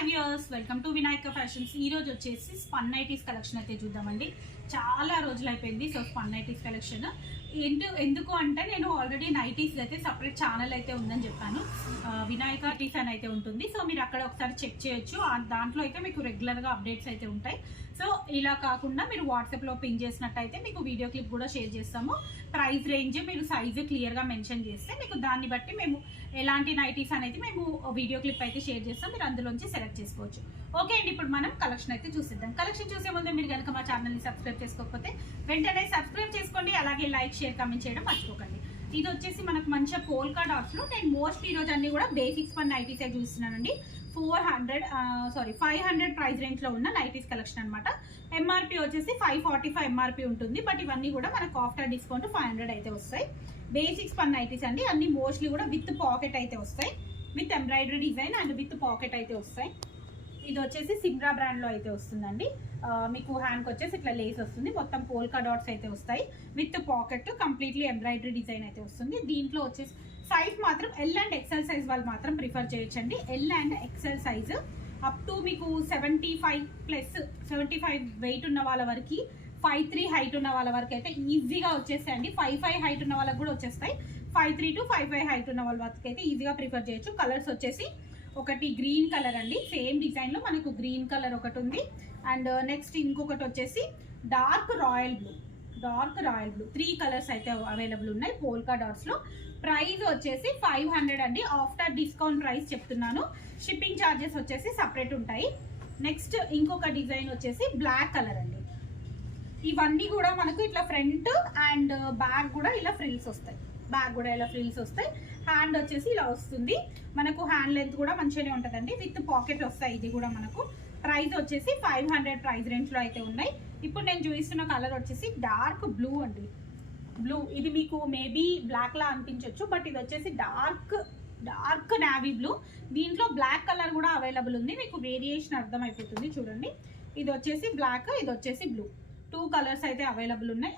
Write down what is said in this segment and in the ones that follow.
Hi viewers, welcome to Vinayaka fashions. ఈ రోజు వచ్చేసి స్పన్ నైటీస్ కలెక్షన్ అయితే చూద్దామండి. చాలా రోజులు అయిపోయింది. సో స్పన్ నైటీస్ కలెక్షన్ ఎందుకు అంటే నేను ఆల్రెడీ నైటీస్ అయితే సపరేట్ ఛానల్ అయితే ఉందని చెప్పాను. వినాయక నైటీస్ అని అయితే ఉంటుంది. సో మీరు అక్కడ ఒకసారి చెక్ చేయొచ్చు. దాంట్లో అయితే మీకు రెగ్యులర్గా అప్డేట్స్ అయితే ఉంటాయి. సో ఇలా కాకుండా మీరు వాట్సాప్లో పింగ్ చేసినట్టయితే మీకు వీడియో క్లిప్ కూడా షేర్ చేస్తాము. ప్రైస్ రేంజ్ మీరు సైజు క్లియర్గా మెన్షన్ చేస్తే మీకు దాన్ని బట్టి మేము ఎలాంటి నైటీస్ అనేది మేము వీడియో క్లిప్ అయితే షేర్ చేస్తాం. మీరు అందులోంచి సెలెక్ట్ చేసుకోవచ్చు. ఓకే అండి, ఇప్పుడు మనం కలెక్షన్ అయితే చూసిద్దాం. కలెక్షన్ చూసే ముందు మీరు కనుక మా ఛానల్ని సబ్స్క్రైబ్ చేసుకోకపోతే వెంటనే సబ్స్క్రైబ్ చేసుకోండి. అలాగే లైక్, షేర్, కామెంట్ చేయడం మర్చిపోకండి. ఇది వచ్చేసి మనకు మంచిగా పోల్కా డాట్స్లో నేను మోస్ట్ ఈరోజు అన్ని కూడా బేసిక్స్ పర్ నైటీసే చూస్తున్నానండి. 500 ప్రైస్ రేంజ్లో ఉన్న నైటీస్ కలెక్షన్ అనమాట. ఎంఆర్పి వచ్చేసి 545 ఎంఆర్పి ఉంటుంది. బట్ ఇవన్నీ కూడా మనకు ఆఫ్టర్ డిస్కౌంట్ 500 అయితే వస్తాయి. బేసిక్స్ పర్ నైటీస్ అండి. అన్ని మోస్ట్లీ కూడా విత్ పాకెట్ అయితే వస్తాయి. With embroidery design and with pocket అయితే వస్తాయి. ఇది వచ్చేసి సిమ్రా బ్రాండ్లో అయితే వస్తుందండి. మీకు హ్యాండ్కి వచ్చేసి ఇట్లా లేస్ వస్తుంది. మొత్తం పోల్కా డాట్స్ అయితే వస్తాయి. With pocket completely embroidery design అయితే వస్తుంది. దీంట్లో వచ్చేసి సైజ్ మాత్రం ఎల్ అండ్ ఎక్సెల్ సైజ్ వాళ్ళు మాత్రం ప్రిఫర్ చేయొచ్చండి. L and XL size up to మీకు 75 వెయిట్ ఉన్న వాళ్ళ వరకు, 5'3" హైట్ ఉన్న వాళ్ళ వరకు అయితే ఈజీగా వచ్చేస్తాయండి. 5'5" హైట్ ఉన్న వాళ్ళకి కూడా వచ్చేస్తాయి. 5'3" to 5'5" హైట్ ఉన్న వాళ్ళ వరకు అయితే ఈజీగా ప్రిఫర్ చేయొచ్చు. కలర్స్ వచ్చేసి ఒకటి గ్రీన్ కలర్ అండి. సేమ్ డిజైన్ లో మనకు గ్రీన్ కలర్ ఒకటి ఉంది. అండ్ నెక్స్ట్ ఇంకొకటి వచ్చేసి డార్క్ రాయల్ బ్లూ. 3 కలర్స్ అయితే అవైలబుల్ ఉన్నాయి పోల్కా డాట్స్ లో. ప్రైస్ వచ్చేసి 500 అండి. ఆఫ్టర్ డిస్కౌంట్ ప్రైస్ చెప్తున్నాను. షిప్పింగ్ ఛార్జెస్ వచ్చేసి సపరేట్ ఉంటాయి. నెక్స్ట్ ఇంకొక డిజైన్ వచ్చేసి బ్లాక్ కలర్ అండి. ఇవన్నీ కూడా మనకు ఇట్లా ఫ్రంట్ అండ్ బ్యాక్ కూడా ఇలా ఫ్రిల్స్ వస్తాయి. హ్యాండ్ వచ్చేసి ఇలా వస్తుంది. మనకు హ్యాండ్ లెంత్ కూడా మంచిగానే ఉంటుందండి. విత్ పాకెట్ వస్తాయి. ఇది కూడా మనకు ప్రైస్ వచ్చేసి 500 ప్రైస్ రేంజ్లో అయితే ఉన్నాయి. ఇప్పుడు నేను చూపిస్తున్న కలర్ వచ్చేసి డార్క్ బ్లూ అండి. బ్లూ ఇది మీకు మేబీ బ్లాక్ లా అనిపించవచ్చు, బట్ ఇది వచ్చేసి డార్క్ నావీ బ్లూ. దీంట్లో బ్లాక్ కలర్ కూడా అవైలబుల్ ఉంది. మీకు వేరియేషన్ అర్థమైపోతుంది చూడండి. ఇది వచ్చేసి బ్లాక్, ఇది వచ్చేసి బ్లూ. 2 కలర్స్ అయితే అవైలబుల్ ఉన్నాయి.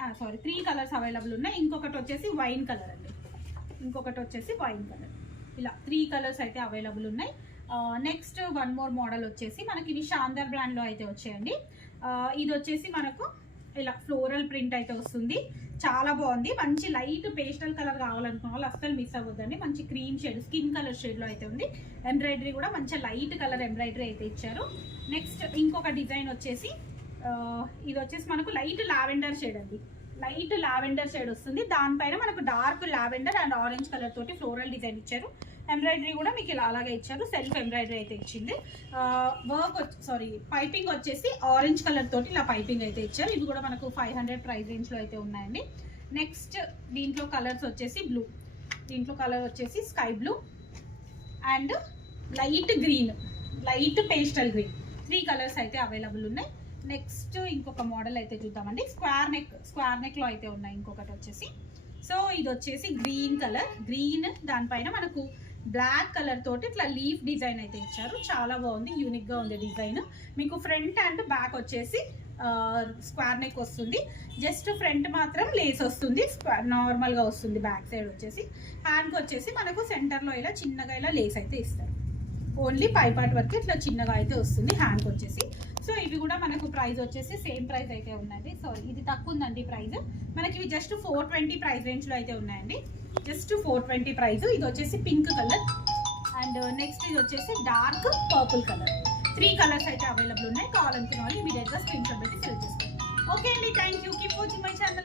3 కలర్స్ అవైలబుల్ ఉన్నాయి. ఇంకొకటి వచ్చేసి వైన్ కలర్ అండి. ఇలా 3 కలర్స్ అయితే అవైలబుల్ ఉన్నాయి. నెక్స్ట్ వన్ మోర్ మోడల్ వచ్చేసి మనకి ఇవి శాందర్ బ్రాండ్లో అయితే వచ్చాయండి. ఇది వచ్చేసి మనకు ఇలా ఫ్లోరల్ ప్రింట్ అయితే వస్తుంది. చాలా బాగుంది. మంచి లైట్ పేస్టల్ కలర్ కావాలనుకున్న వాళ్ళు అస్సలు మిస్ అవ్వద్దండి. మంచి క్రీమ్ షేడ్, స్కిన్ కలర్ షేడ్లో అయితే ఉంది. ఎంబ్రాయిడరీ కూడా మంచి లైట్ కలర్ ఎంబ్రాయిడరీ అయితే ఇచ్చారు. నెక్స్ట్ ఇంకొక డిజైన్ వచ్చేసి ఇది వచ్చేసి మనకు లైట్ లావెండర్ షేడ్ అండి. వస్తుంది. దానిపైన మనకు dark lavender and orange colour తోటి ఫ్లోరల్ డిజైన్ ఇచ్చారు. ఎంబ్రాయిడరీ కూడా మీకు ఇలా అలాగే ఇచ్చారు. సెల్ఫ్ ఎంబ్రాయిడరీ అయితే ఇచ్చింది. పైపింగ్ వచ్చేసి ఆరెంజ్ కలర్ తోటి ఇలా పైపింగ్ అయితే ఇచ్చారు. ఇవి కూడా మనకు 500 ప్రైస్ రేంజ్లో అయితే ఉన్నాయండి. నెక్స్ట్ దీంట్లో కలర్స్ వచ్చేసి బ్లూ. కలర్ వచ్చేసి sky blue and light green, light pastel green. 3 colours అయితే అవైలబుల్ ఉన్నాయి. నెక్స్ట్ ఇంకొక మోడల్ అయితే చూద్దామండి. స్క్వేర్ నెక్ లో అయితే ఉన్నాయి. ఇంకొకటి వచ్చేసి ఇది వచ్చేసి గ్రీన్ కలర్. దానిపైన మనకు బ్లాక్ కలర్ తోటి ఇట్లా లీఫ్ డిజైన్ అయితే ఇచ్చారు. చాలా బాగుంది, యూనిక్ గా ఉంది డిజైన్. మీకు ఫ్రంట్ అండ్ బ్యాక్ వచ్చేసి స్క్వేర్ నెక్ వస్తుంది. జస్ట్ ఫ్రంట్ మాత్రం లేస్ వస్తుంది, నార్మల్ గా వస్తుంది. బ్యాక్ సైడ్ వచ్చేసి హ్యాండ్కి వచ్చేసి మనకు సెంటర్ లో ఇలా చిన్నగా ఇలా లేస్ అయితే ఇస్తారు. ఓన్లీ పై పార్ట్ వరకు ఇట్లా చిన్నగా అయితే వస్తుంది హ్యాండ్కి వచ్చేసి. సో ఇవి కూడా మనకు ప్రైస్ వచ్చేసి సేమ్ ప్రైస్ అయితే ఉందండి. ఇది తక్కువ ఉందండి ప్రైస్. మనకి ఇవి జస్ట్ 420 ప్రైస్ రేంజ్లో అయితే ఉన్నాయండి. Just 420 price. ఇది వచ్చేసి పింక్ కలర్ అండ్ నెక్స్ట్ ఇది వచ్చేసి డార్క్ పర్పుల్ కలర్. 3 కలర్స్ అయితే అవైలబుల్ ఉన్నాయి. కావాలనుకున్న వాళ్ళు ఇమీడియట్గా స్క్రీన్ షాట్ పెట్టి సెలెక్ట్ చేసుకోండి. ఓకే అండి, thank you. Keep watching my channel.